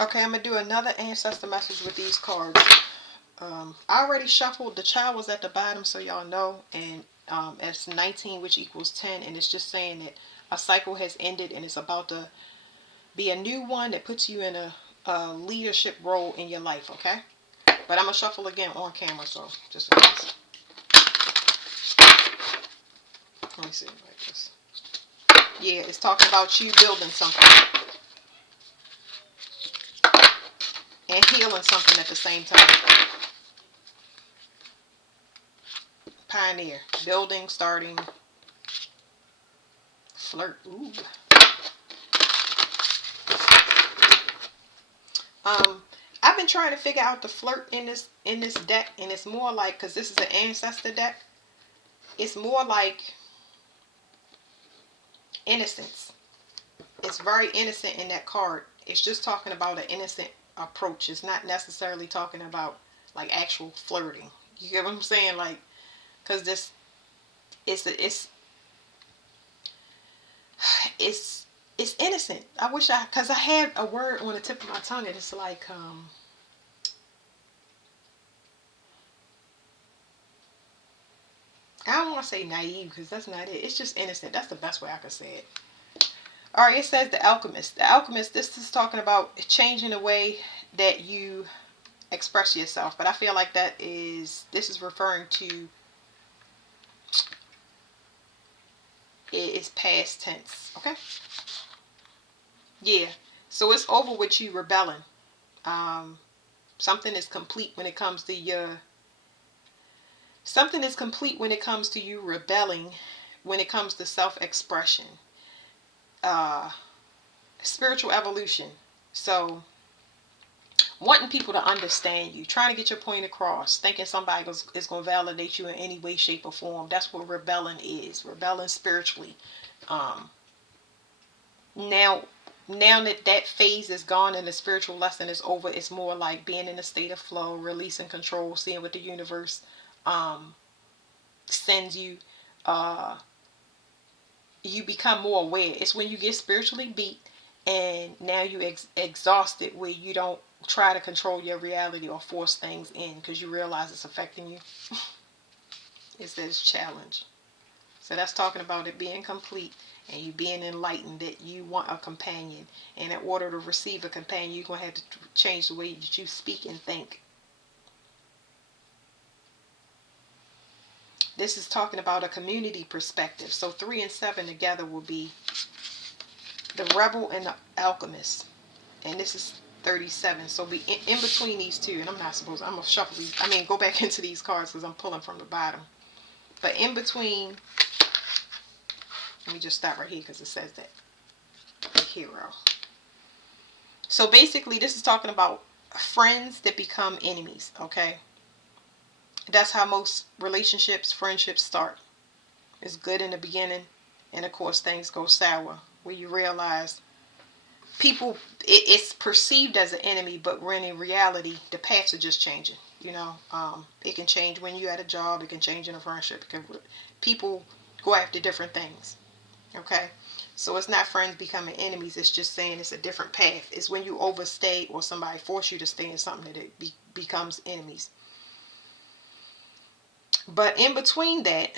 Okay, I'm going to do another ancestor message with these cards. I already shuffled. The child was at the bottom, so y'all know. And it's 19, which equals 10. And it's just saying that a cycle has ended and it's about to be a new one that puts you in a leadership role in your life, okay? But I'm going to shuffle again on camera, so just in case. Let me see, like this. Yeah, it's talking about you building something and healing something at the same time. Pioneer, building, starting, flirt. Ooh. I've been trying to figure out the flirt in this deck, and it's more like, because this is an ancestor deck, it's more like innocence. It's very innocent in that card. It's just talking about an innocent approach. It's not necessarily talking about like actual flirting. You get what I'm saying? Like, because this it's innocent. I wish because I had a word on the tip of my tongue, and it's like I don't want to say naive because that's not it. It's just innocent. That's the best way I could say it. All right, it says the alchemist. The alchemist, this is talking about changing the way that you express yourself. But I feel like this is referring to, it is past tense. Okay? Yeah. So it's over with you rebelling. Something is complete when it comes to something is complete when it comes to you rebelling, when it comes to self-expression. Spiritual evolution. So wanting people to understand you, trying to get your point across, thinking somebody is going to validate you in any way, shape, or form. That's what rebelling is. Rebelling spiritually. Um, now, now that phase is gone and the spiritual lesson is over, it's more like being in a state of flow, releasing control, seeing what the universe sends you. Uh, you become more aware. It's when you get spiritually beat and now you exhausted, where you don't try to control your reality or force things in because you realize it's affecting you. It says challenge. So that's talking about it being complete and you being enlightened, that you want a companion. And in order to receive a companion, you're going to have to change the way that you speak and think. This is talking about a community perspective. So 3 and 7 together will be the rebel and the alchemist. And this is 37. So be in between these two. And I'm going to shuffle these. Go back into these cards because I'm pulling from the bottom. But in between, let me just stop right here because it says that. The hero. So basically, this is talking about friends that become enemies, okay? That's how most relationships, friendships start. It's good in the beginning, and of course, things go sour, where you realize people, it's perceived as an enemy, but when in reality, the paths are just changing. It can change when you're at a job, it can change in a friendship, because people go after different things, okay? So it's not friends becoming enemies. It's just saying it's a different path. It's when you overstay or somebody force you to stay in something that it becomes enemies. But in between that,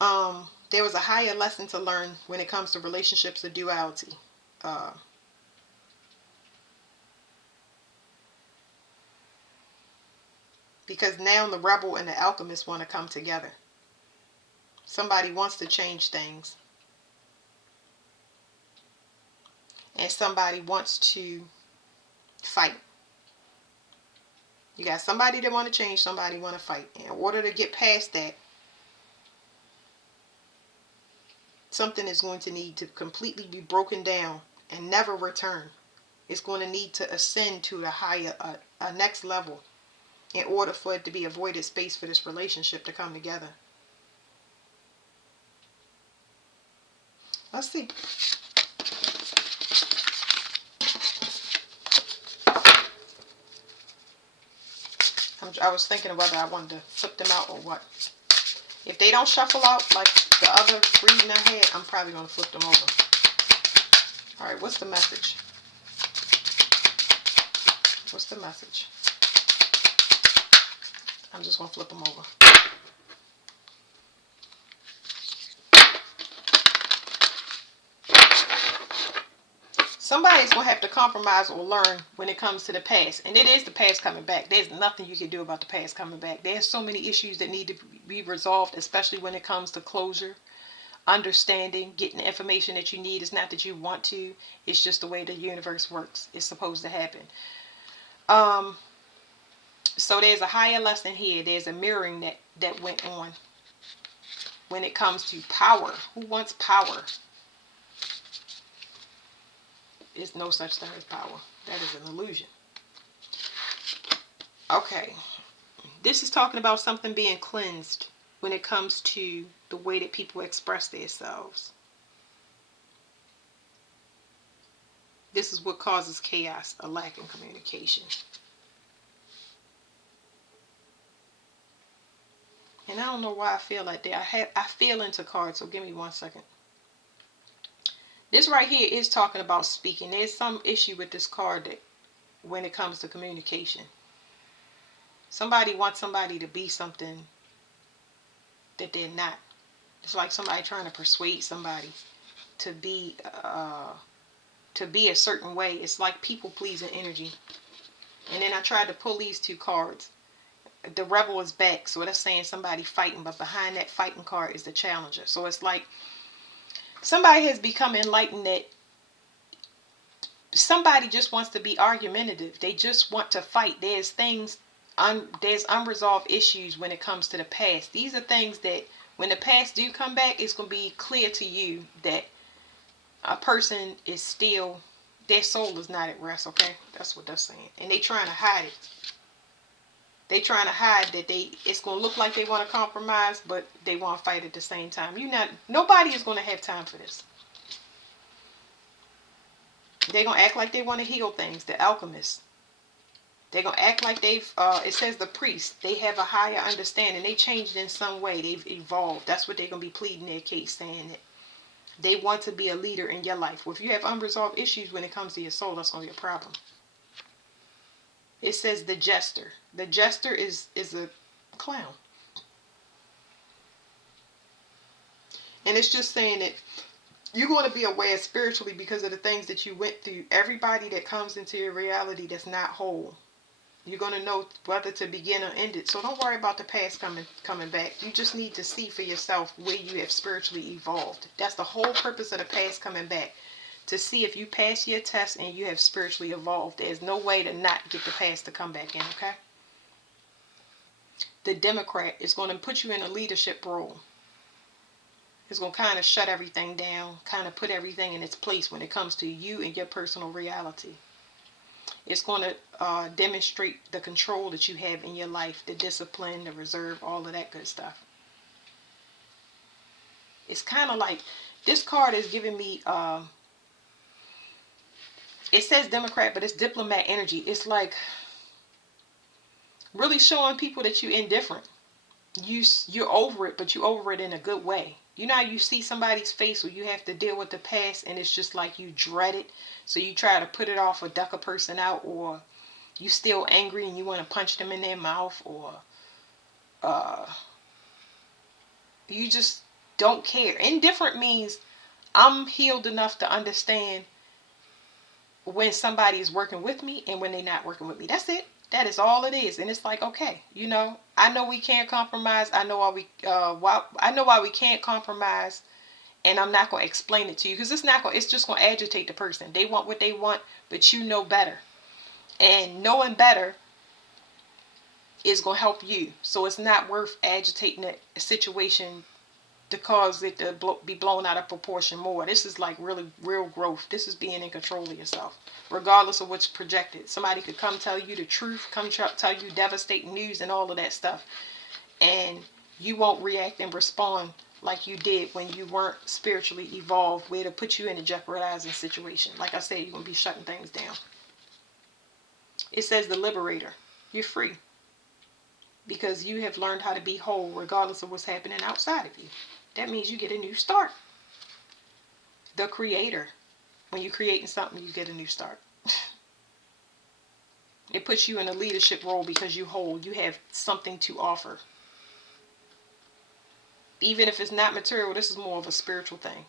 there was a higher lesson to learn when it comes to relationships of duality. Because now the rebel and the alchemist want to come together. Somebody wants to change things. And somebody wants to fight. You got somebody that want to change, somebody want to fight. In order to get past that, something is going to need to completely be broken down and never return. It's going to need to ascend to a next level in order for it to be a voided space for this relationship to come together. Let's see. I was thinking of whether I wanted to flip them out or what. If they don't shuffle out like the other reading I had, I'm probably going to flip them over. Alright, what's the message? What's the message? I'm just going to flip them over. Somebody's going to have to compromise or learn when it comes to the past. And it is the past coming back. There's nothing you can do about the past coming back. There's so many issues that need to be resolved, especially when it comes to closure, understanding, getting the information that you need. It's not that you want to. It's just the way the universe works. It's supposed to happen. So there's a higher lesson here. There's a mirroring that went on when it comes to power. Who wants power? There's no such thing as power. That is an illusion. Okay. This is talking about something being cleansed when it comes to the way that people express themselves. This is what causes chaos, a lack in communication. And I don't know why I feel like that. I feel into cards, so give me 1 second. This right here is talking about speaking. There's some issue with this card that when it comes to communication. Somebody wants somebody to be something that they're not. It's like somebody trying to persuade somebody to be a certain way. It's like people pleasing energy. And then I tried to pull these two cards. The rebel is back, so that's saying somebody fighting, but behind that fighting card is the challenger. So it's like somebody has become enlightened that somebody just wants to be argumentative. They just want to fight. There's unresolved issues when it comes to the past. These are things that when the past do come back, it's going to be clear to you that a person is still, their soul is not at rest, okay? That's what that's saying. And they trying to hide it. They trying to hide that it's going to look like they want to compromise, but they want to fight at the same time. Nobody is going to have time for this. They're going to act like they want to heal things. The alchemists. They're going to act like it says the priests, they have a higher understanding. They changed in some way. They've evolved. That's what they're going to be pleading their case, saying that they want to be a leader in your life. Well, if you have unresolved issues when it comes to your soul, that's going to be a problem. It says the jester. The jester is a clown. And it's just saying that you're going to be aware spiritually because of the things that you went through. Everybody that comes into your reality that's not whole, you're going to know whether to begin or end it. So don't worry about the past coming back. You just need to see for yourself where you have spiritually evolved. That's the whole purpose of the past coming back. To see if you pass your test and you have spiritually evolved. There's no way to not get the past to come back in, okay? The Democrat is going to put you in a leadership role. It's going to kind of shut everything down, kind of put everything in its place when it comes to you and your personal reality. It's going to demonstrate the control that you have in your life, the discipline, the reserve, all of that good stuff. It's kind of like, this card is giving me, it says Democrat, but it's diplomat energy. It's like really showing people that you're indifferent. You're over it, but you're over it in a good way. You know how you see somebody's face where you have to deal with the past and it's just like you dread it. So you try to put it off or duck a person out, or you still angry and you want to punch them in their mouth, or you just don't care. Indifferent means I'm healed enough to understand when somebody is working with me and when they're not working with me. That's it. That is all it is. And it's like, okay, I know we can't compromise. I know why we can't compromise, and I'm not going to explain it to you because it's just going to agitate the person. They want what they want, but you know better. And knowing better is going to help you. So it's not worth agitating a situation to cause it to be blown out of proportion more. This is like really real growth. This is being in control of yourself, regardless of what's projected. Somebody could come tell you the truth, come tell you devastating news and all of that stuff, and you won't react and respond like you did when you weren't spiritually evolved, where to put you in a jeopardizing situation. Like I said, you're going to be shutting things down. It says the liberator. You're free because you have learned how to be whole regardless of what's happening outside of you. That means you get a new start. The creator. When you're creating something, you get a new start. It puts you in a leadership role because you have something to offer. Even if it's not material, this is more of a spiritual thing.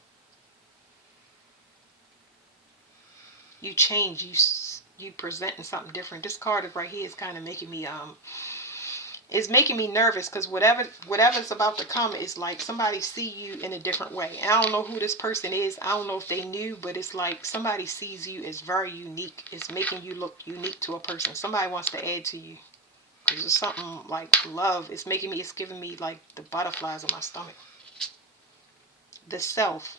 You change, you presenting something different. This card right here is kind of making me it's making me nervous, because whatever's about to come is like somebody see you in a different way. And I don't know who this person is. I don't know if they knew, but it's like somebody sees you as very unique. It's making you look unique to a person. Somebody wants to add to you. Because it's something like love. It's giving me like the butterflies in my stomach. The self.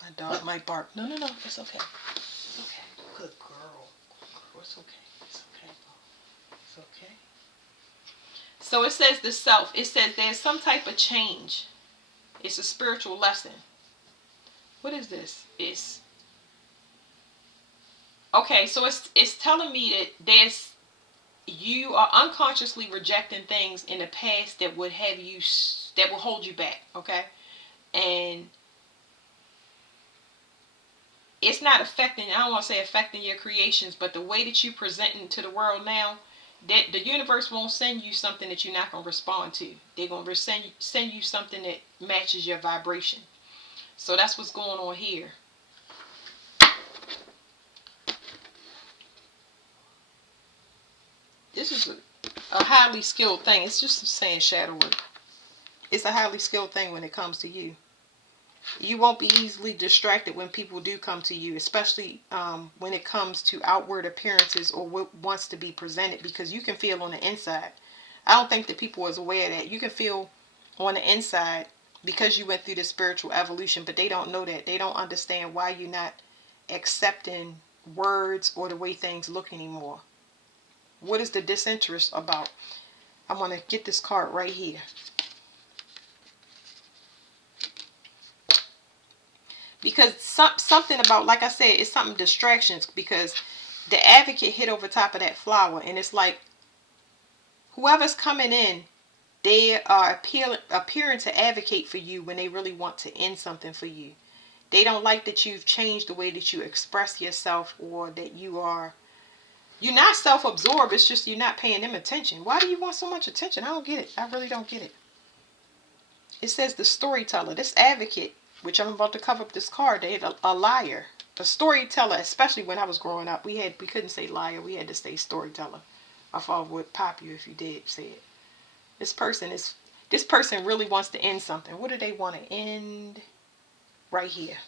My dog might bark. No, it's okay. It's okay. Good girl. It's okay. It's okay. It's okay. So it says the self. It says there's some type of change. It's a spiritual lesson. What is this? Okay, so it's telling me that you are unconsciously rejecting things in the past that will hold you back, okay? And it's not affecting, I don't want to say affecting your creations, but the way that you present to the world now, that the universe won't send you something that you're not going to respond to. They're going to send you something that matches your vibration. So that's what's going on here. This is a highly skilled thing. It's just saying shadow work. It's a highly skilled thing when it comes to you. You won't be easily distracted when people do come to you, especially when it comes to outward appearances or what wants to be presented, because you can feel on the inside. I don't think that people is aware of that. You can feel on the inside because you went through the spiritual evolution, but they don't know that. They don't understand why you're not accepting words or the way things look anymore. What is the disinterest about? I want to get this card right here. Because something about, like I said, it's something distractions, because the advocate hit over top of that flower, and it's like whoever's coming in, they are appearing to advocate for you when they really want to end something for you. They don't like that you've changed the way that you express yourself, or that you're not self-absorbed. It's just you're not paying them attention. Why do you want so much attention? I don't get it. I really don't get it. It says the storyteller. This advocate, which I'm about to cover up this card, they had a liar. A storyteller, especially when I was growing up, we couldn't say liar. We had to say storyteller. My father would pop you if you did say it. This person really wants to end something. What do they want to end? Right here.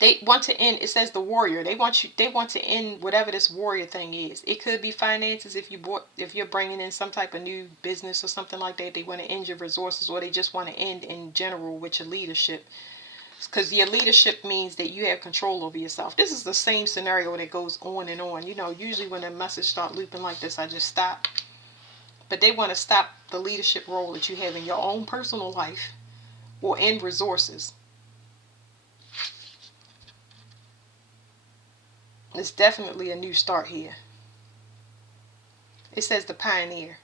They want to end, it says the warrior. They want to end whatever this warrior thing is. It could be finances if you're bringing in some type of new business or something like that. They want to end your resources, or they just want to end in general with your leadership. Because your leadership means that you have control over yourself. This is the same scenario that goes on and on. You know, usually when a message start looping like this, I just stop. But they want to stop the leadership role that you have in your own personal life or in resources. It's definitely a new start here. It says the pioneer.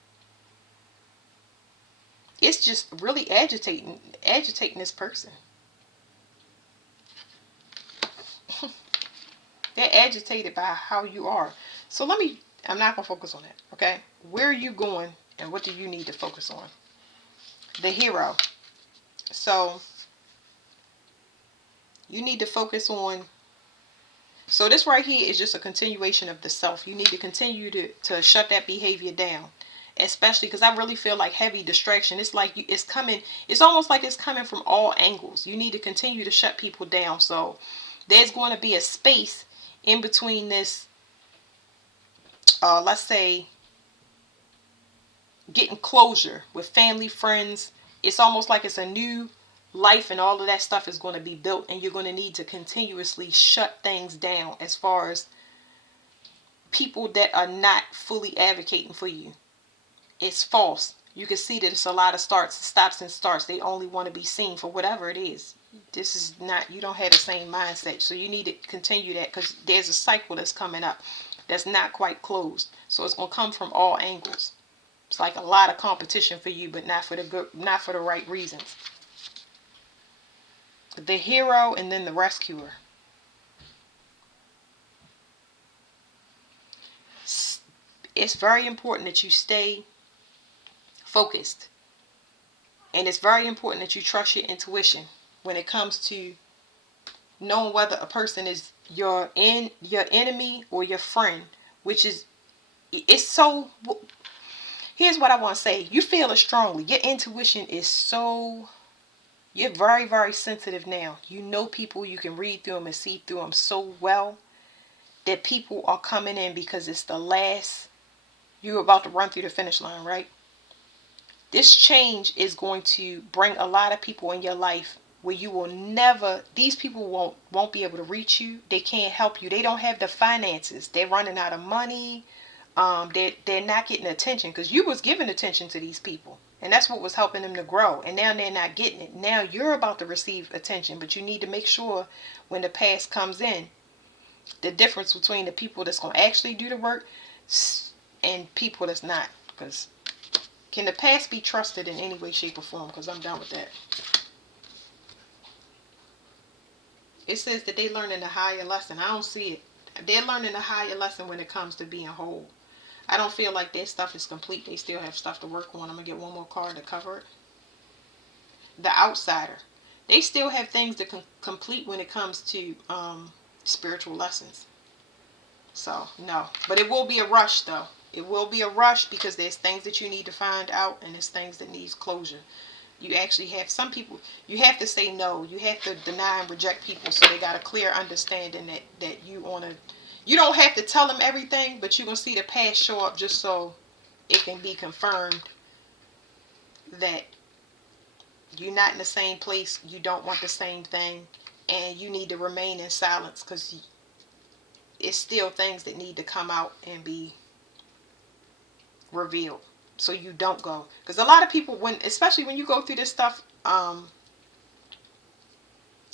It's just really agitating this person. They're agitated by how you are. So I'm not going to focus on that, okay? Where are you going, and what do you need to focus on? The hero. So you need to focus on, so this right here is just a continuation of the self. You need to continue to shut that behavior down. Especially because I really feel like heavy distraction. It's like it's almost like it's coming from all angles. You need to continue to shut people down. So there's going to be a space in between this, let's say, getting closure with family, friends. It's almost like it's a new life, and all of that stuff is going to be built, and you're going to need to continuously shut things down as far as people that are not fully advocating for you. It's false. You can see that it's a lot of stops and starts. They only want to be seen for whatever it is. This is not, you don't have the same mindset. So you need to continue that, because there's a cycle that's coming up that's not quite closed. So it's going to come from all angles. It's like a lot of competition for you, but not for the right reasons. The hero and then the rescuer. It's very important that you stay focused. And it's very important that you trust your intuition when it comes to knowing whether a person is your enemy or your friend, which is, it's so, here's what I want to say. You feel it strongly. Your intuition is so, you're very, very sensitive now. You know people, you can read through them and see through them so well that people are coming in because it's the last, you're about to run through the finish line, right? This change is going to bring a lot of people in your life where you will never, these people won't be able to reach you. They can't help you. They don't have the finances. They're running out of money. They're not getting attention because you was giving attention to these people. And that's what was helping them to grow. And now they're not getting it. Now you're about to receive attention. But you need to make sure when the past comes in, the difference between the people that's going to actually do the work and people that's not. Because can the past be trusted in any way, shape, or form? Because I'm done with that. It says that they learning a higher lesson. I don't see it. They're learning a higher lesson when it comes to being whole. I don't feel like their stuff is complete. They still have stuff to work on. I'm going to get one more card to cover it. The outsider. They still have things to complete when it comes to spiritual lessons. So, no. But it will be a rush, though. It will be a rush because there's things that you need to find out and there's things that needs closure. You actually have some people, you have to say no. You have to deny and reject people so they got a clear understanding that you don't have to tell them everything, but you're going to see the past show up just so it can be confirmed that you're not in the same place, you don't want the same thing, and you need to remain in silence because it's still things that need to come out and be revealed so you don't go. Because a lot of people, especially when you go through this stuff,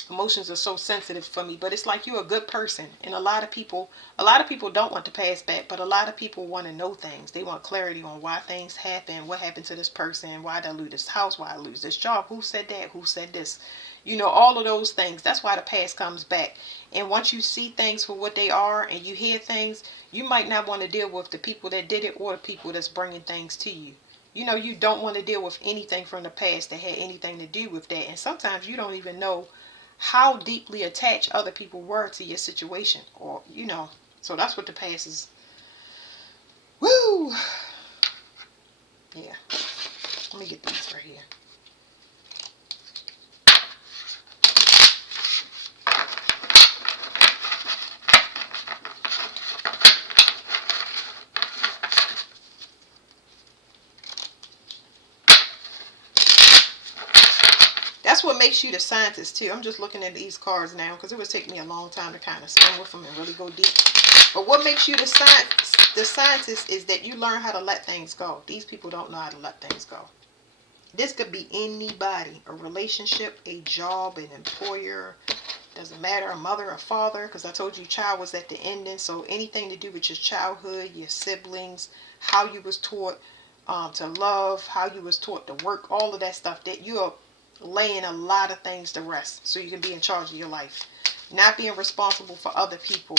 emotions are so sensitive for me, but it's like you're a good person, and a lot of people don't want to pass back, but a lot of people want to know things. They want clarity on why things happen, what happened to this person, why did I lose this house, why I lose this job, who said that, who said this, all of those things. That's why the past comes back. And once you see things for what they are and you hear things, you might not want to deal with the people that did it or the people that's bringing things to you. You don't want to deal with anything from the past that had anything to do with that. And sometimes you don't even know how deeply attached other people were to your situation, or so that's what the past is. Woo. Yeah, let me get these right here. That's what makes you the scientist too. I'm just looking at these cards now because it would take me a long time to kind of spin with them and really go deep. But what makes you the scientist is that you learn how to let things go. These people don't know how to let things go. This could be anybody, a relationship, a job, an employer, doesn't matter, a mother, a father, because I told you child was at the ending. So anything to do with your childhood, your siblings, how you was taught to love, how you was taught to work, all of that stuff, that you are laying a lot of things to rest so you can be in charge of your life. Not being responsible for other people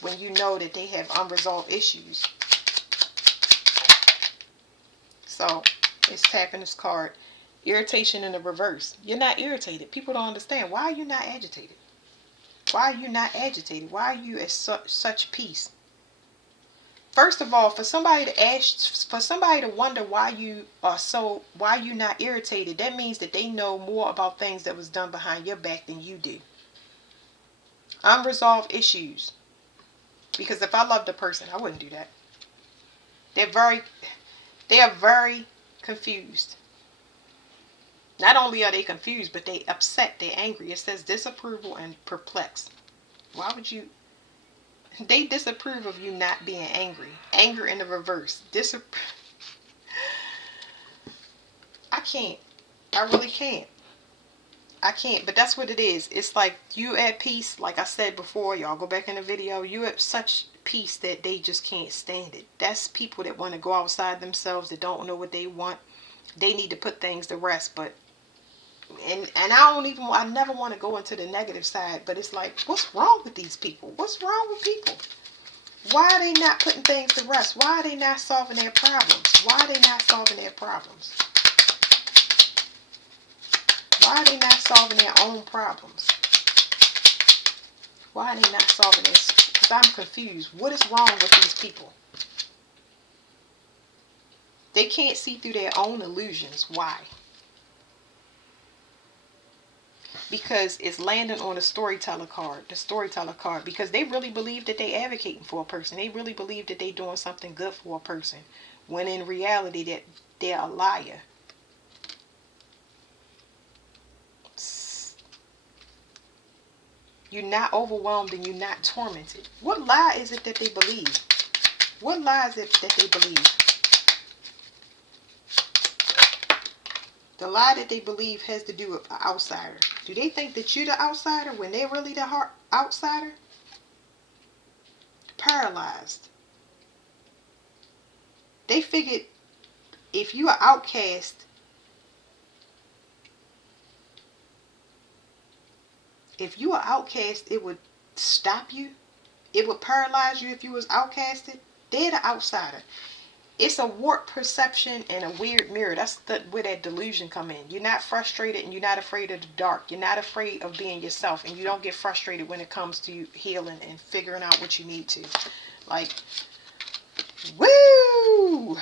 when you know that they have unresolved issues. So it's tapping this card. Irritation in the reverse. You're not irritated. People don't understand. Why are you not agitated? Why are you not agitated? Why are you at such peace? First of all, for somebody to wonder why you not irritated, that means that they know more about things that was done behind your back than you do. Unresolved issues. Because if I loved a person, I wouldn't do that. They are very confused. Not only are they confused, but they upset, they're angry. It says disapproval and perplexed. Why would you? They disapprove of you not being angry. Anger in the reverse. I can't. I really can't. I can't. But that's what it is. It's like you at peace. Like I said before, y'all go back in the video. You at such peace that they just can't stand it. That's people that want to go outside themselves, that don't know what they want. They need to put things to rest. But and I never want to go into the negative side, but it's like, what's wrong with these people? What's wrong with people? Why are they not putting things to rest? Why are they not solving their problems? Why are they not solving their problems? Why are they not solving their own problems? Why are they not solving this? Because I'm confused. What is wrong with these people? They can't see through their own illusions. Why? Because it's landing on the storyteller card. The storyteller card. Because they really believe that they advocating for a person. They really believe that they doing something good for a person. When in reality that they're a liar. You're not overwhelmed and you're not tormented. What lie is it that they believe? What lie is it that they believe? The lie that they believe has to do with an outsider. Do they think that you're the outsider when they're really the outsider? Paralyzed. They figured if you are outcast, it would stop you. It would paralyze you if you was outcasted. They're the outsider. It's a warped perception and a weird mirror. That's where that delusion come in. You're not frustrated and you're not afraid of the dark. You're not afraid of being yourself, and you don't get frustrated when it comes to healing and figuring out what you need to. Like, woo!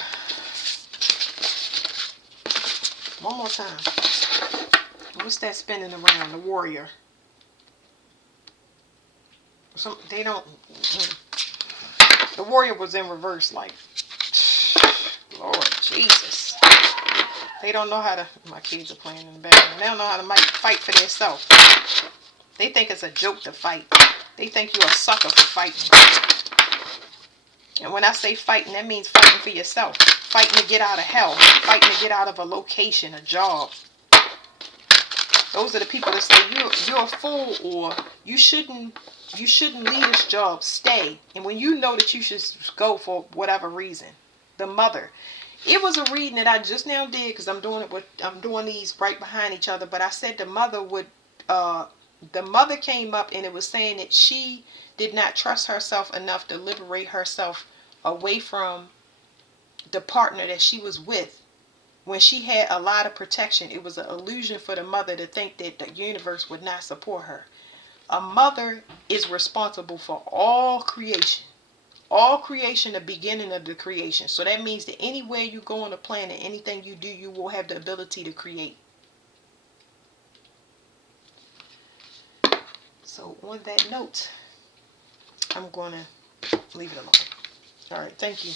One more time. What's that spinning around? The warrior. They don't. The warrior was in reverse, like, Lord Jesus. They don't know how to. My kids are playing in the background. They don't know how to fight for themselves. They think it's a joke to fight. They think you're a sucker for fighting. And when I say fighting, that means fighting for yourself. Fighting to get out of hell. Fighting to get out of a location, a job. Those are the people that say you're a fool, or you shouldn't leave this job. Stay. And when you know that you should go for whatever reason. The mother. It was a reading that I just now did because I'm doing these right behind each other. But I said the mother came up and it was saying that she did not trust herself enough to liberate herself away from the partner that she was with. When she had a lot of protection, it was an illusion for the mother to think that the universe would not support her. A mother is responsible for all creation. All creation, the beginning of the creation. So that means that anywhere you go on the planet, anything you do, you will have the ability to create. So on that note, I'm going to leave it alone. All right, thank you.